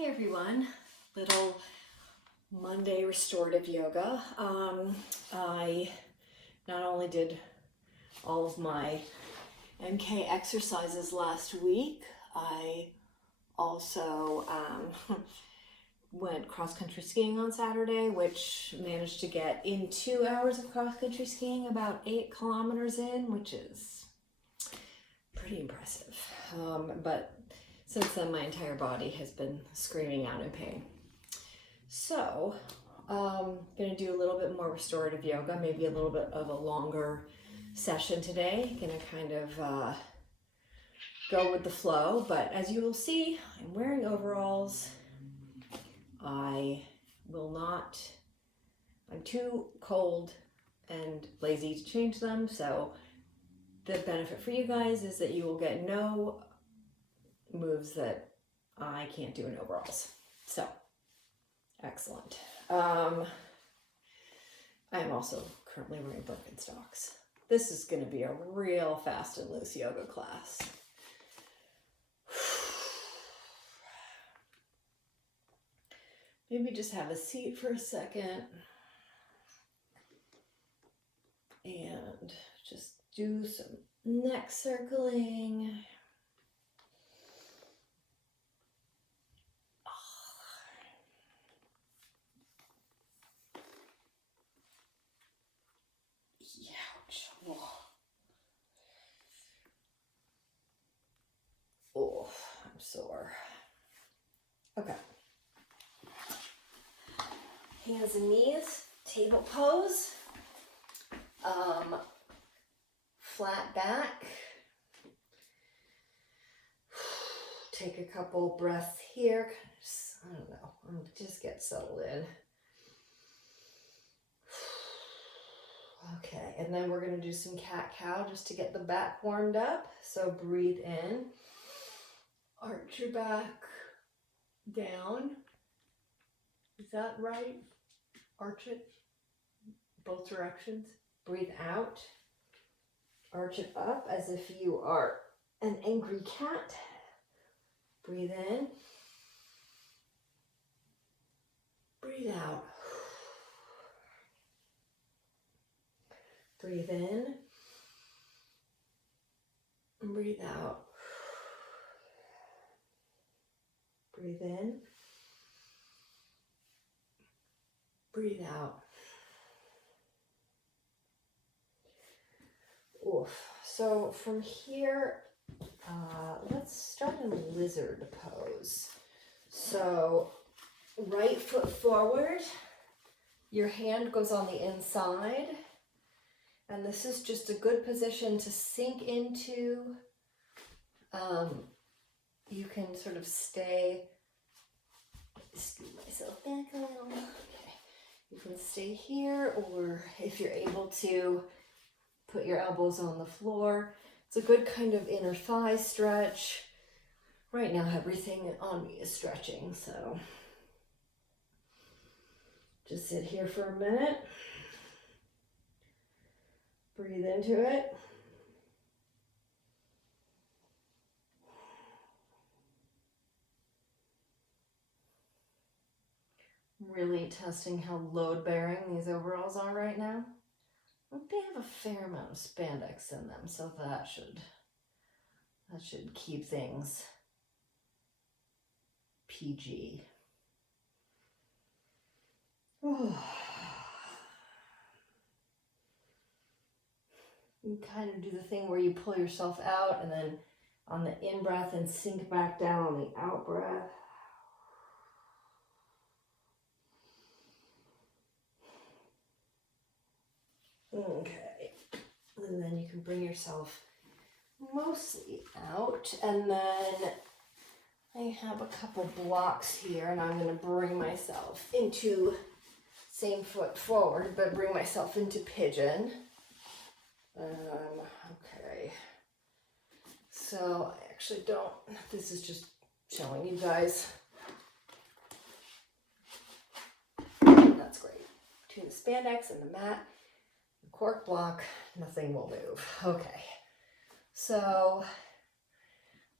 Hey everyone, little Monday restorative yoga. I not only did all of my MK exercises last week, I also went cross-country skiing on Saturday, which managed to get in 2 hours of cross-country skiing, about 8 kilometers in, which is pretty impressive. But since then, my entire body has been screaming out in pain. So, gonna do a little bit more restorative yoga, maybe a little bit of a longer session today. Gonna kind of go with the flow, but as you will see, I'm wearing overalls. I will not, I'm too cold and lazy to change them, so the benefit for you guys is that you will get no moves that I can't do in overalls. So, excellent. I am also currently wearing Birkenstocks. This is going to be a real fast and loose yoga class. Maybe just have a seat for a second and just do some neck circling. Oh, I'm sore. Okay. Hands and knees, table pose. Flat back. Take a couple breaths here. I don't know. Just get settled in. Okay, and then we're going to do some cat-cow just to get the back warmed up. So breathe in. Arch your back down. Is that right? Arch it both directions. Breathe out. Arch it up as if you are an angry cat. Breathe in. Breathe out. Breathe in. Breathe out. Breathe in. Breathe out. Oof. So from here, let's start in lizard pose. So right foot forward, your hand goes on the inside, and this is just a good position to sink into. You can sort of stay, scoot myself back a little. Okay. You can stay here, or if you're able to, put your elbows on the floor. It's a good kind of inner thigh stretch. Right now, everything on me is stretching, so just sit here for a minute. Breathe into it. Really testing how load-bearing these overalls are right now. They have a fair amount of spandex in them, so that should keep things PG. Oh. You kind of do the thing where you pull yourself out and then on the in-breath and sink back down on the out-breath. Okay, and then you can bring yourself mostly out, and then I have a couple blocks here, and I'm going to bring myself into, same foot forward, but bring myself into pigeon. Okay, so I actually don't, this is just showing you guys. That's great. Between the spandex and the mat, the cork block, nothing will move. Okay, so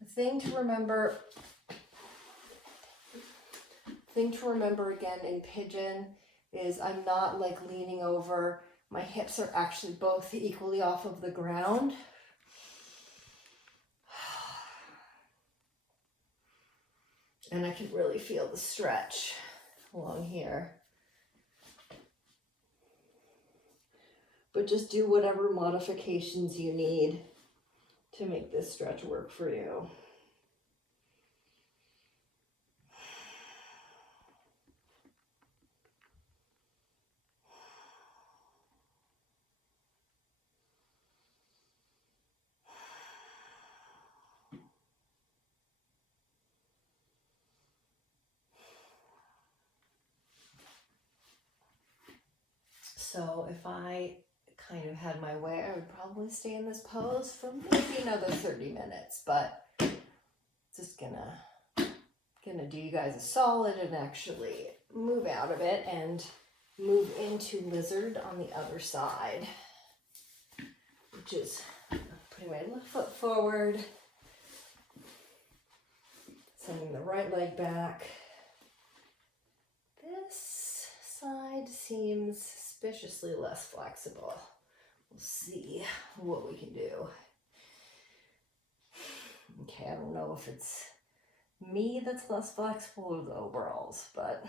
the thing to remember thing to remember again in Pigeon is I'm not like leaning over. My hips are actually both equally off of the ground. And I can really feel the stretch along here. But just do whatever modifications you need to make this stretch work for you. So if I kind of had my way, I would probably stay in this pose for maybe another 30 minutes, but just gonna do you guys a solid and actually move out of it and move into lizard on the other side, which is putting my left foot forward, sending the right leg back. This side seems suspiciously less flexible. We'll see what we can do. Okay, I don't know if it's me that's less flexible or the overalls, but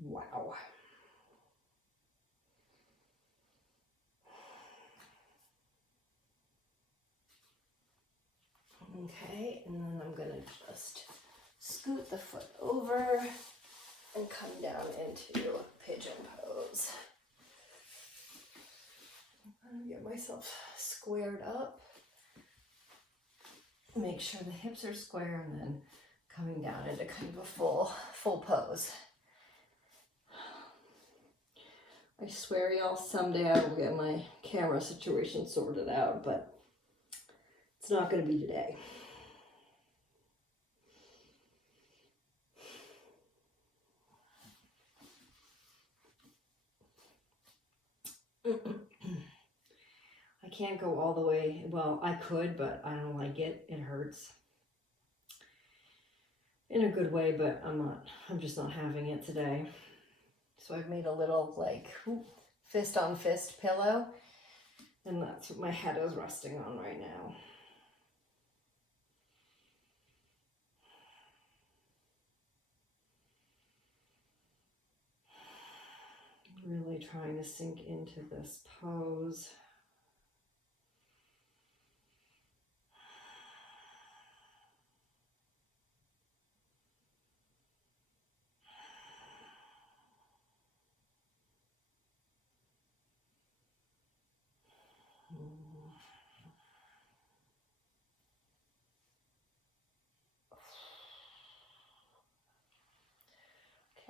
wow. Okay, and then I'm gonna just scoot the foot over and come down into pigeon pose. I'm gonna get myself squared up. Make sure the hips are square and then coming down into kind of a full pose. I swear y'all, someday I will get my camera situation sorted out, but it's not going to be today. I can't go all the way. Well, I could, but I don't like it. It hurts. In a good way, but I'm just not having it today. So I've made a little like fist on fist pillow, and that's what my head is resting on right now. Really trying to sink into this pose.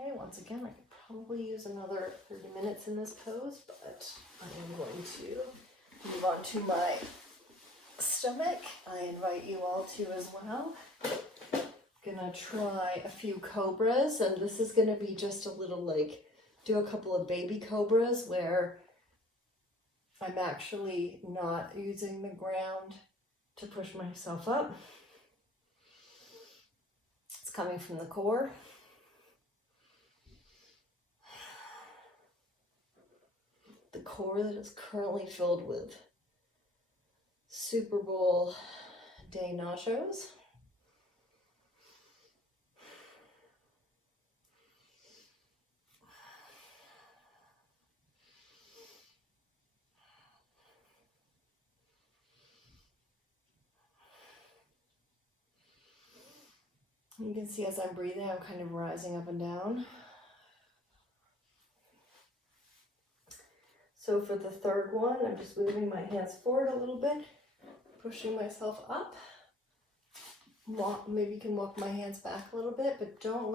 Okay, once again, I could probably use another 30 minutes in this pose, but I am going to move on to my stomach. I invite you all to as well. Gonna try a few cobras, and this is gonna be just a little like, do a couple of baby cobras where I'm actually not using the ground to push myself up. It's coming from the core. The core that is currently filled with Super Bowl day nachos. You can see as I'm breathing, I'm kind of rising up and down. So for the third one, I'm just moving my hands forward a little bit, pushing myself up. Maybe you can walk my hands back a little bit, but don't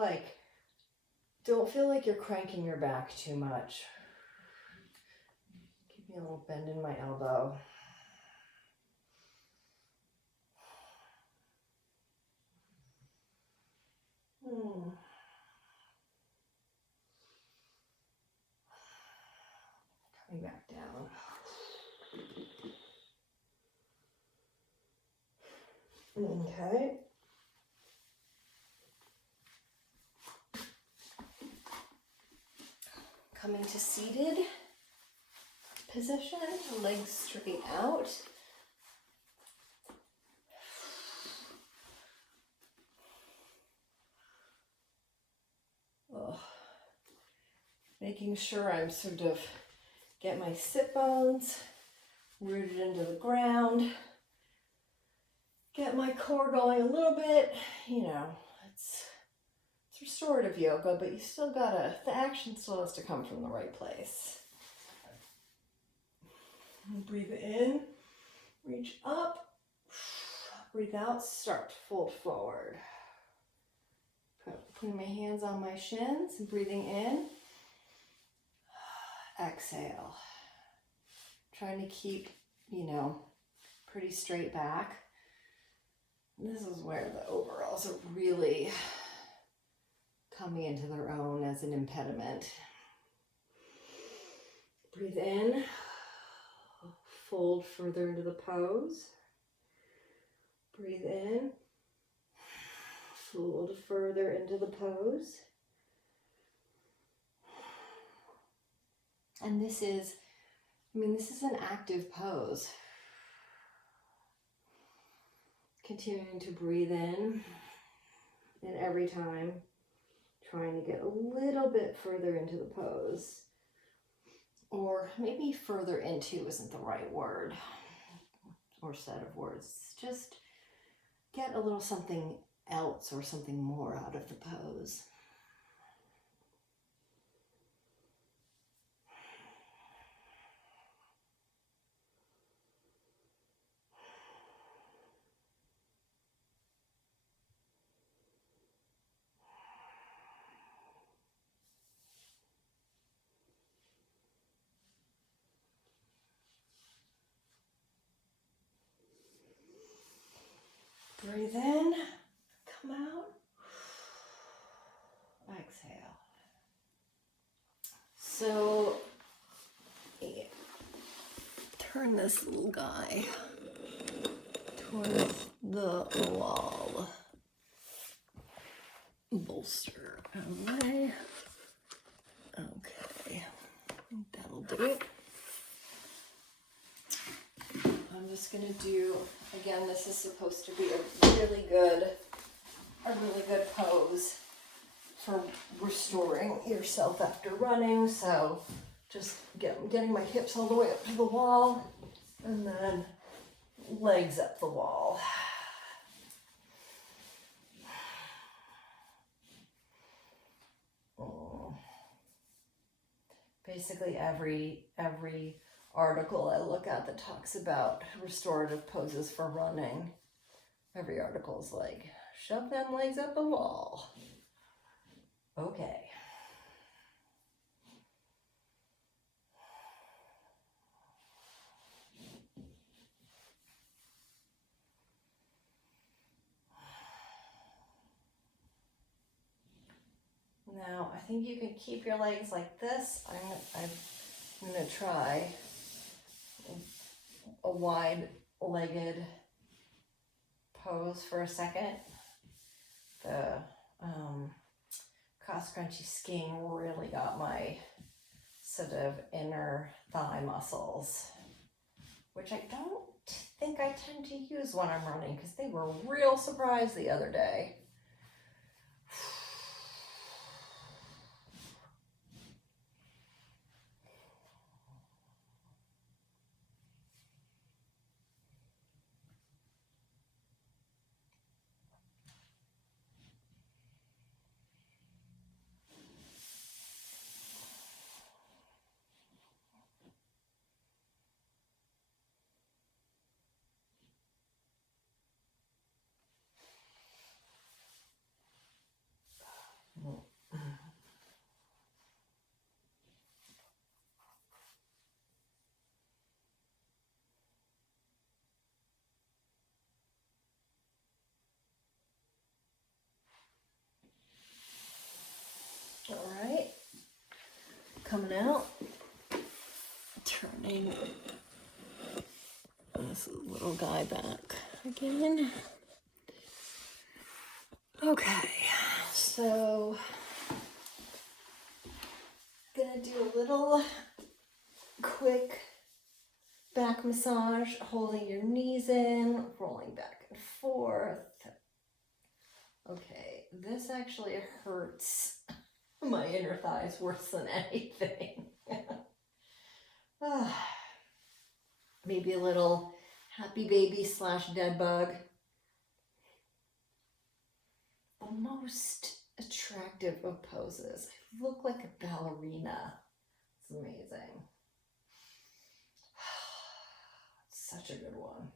feel like you're cranking your back too much. Give me a little bend in my elbow. Okay. Coming to seated position, legs straight out. Oh. Making sure I'm sort of get my sit bones rooted into the ground. Get my core going a little bit. You know, it's restorative yoga, but you still gotta, the action still has to come from the right place. Breathe in, reach up, breathe out, start to fold forward. Putting my hands on my shins and breathing in, exhale. Trying to keep, you know, pretty straight back. This is where the overalls are really coming into their own as an impediment. Breathe in, fold further into the pose. Breathe in, fold further into the pose. And this is an active pose. Continuing to breathe in, and every time trying to get a little bit further into the pose. Or maybe further into isn't the right word or set of words. Just get a little something else or something more out of the pose. Breathe in, come out, exhale. So, turn this little guy towards the wall. Bolster away. Okay, that'll do it. I'm just gonna do, again, this is supposed to be a really good pose for restoring yourself after running. So just getting my hips all the way up to the wall and then legs up the wall. Basically every article I look at that talks about restorative poses for running, every article is like, shove them legs up the wall. Okay. Now, I think you can keep your legs like this. I'm going to try a wide-legged pose for a second. The cross scrunchy skiing really got my sort of inner thigh muscles, which I don't think I tend to use when I'm running because they were real surprised the other day. All right, coming out, turning this little guy back again. Okay, so gonna do a little quick back massage, holding your knees in, rolling back and forth. Okay, this actually hurts my inner thighs worse than anything. Maybe a little happy baby / dead bug. The most attractive of poses. I look like a ballerina. It's amazing. Such a good one.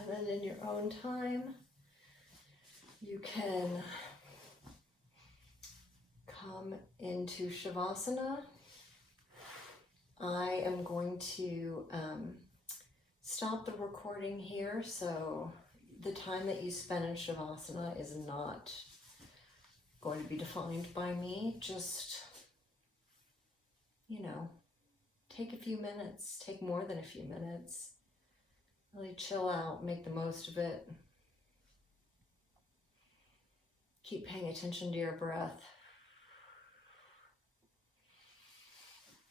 And then in your own time, you can come into Shavasana. I am going to stop the recording here, so the time that you spend in Shavasana is not going to be defined by me. Just, take a few minutes, take more than a few minutes. Really chill out, make the most of it. Keep paying attention to your breath.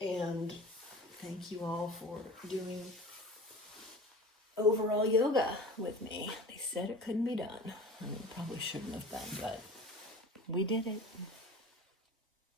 And thank you all for doing overall yoga with me. They said it couldn't be done. I mean, it probably shouldn't have been, but we did it.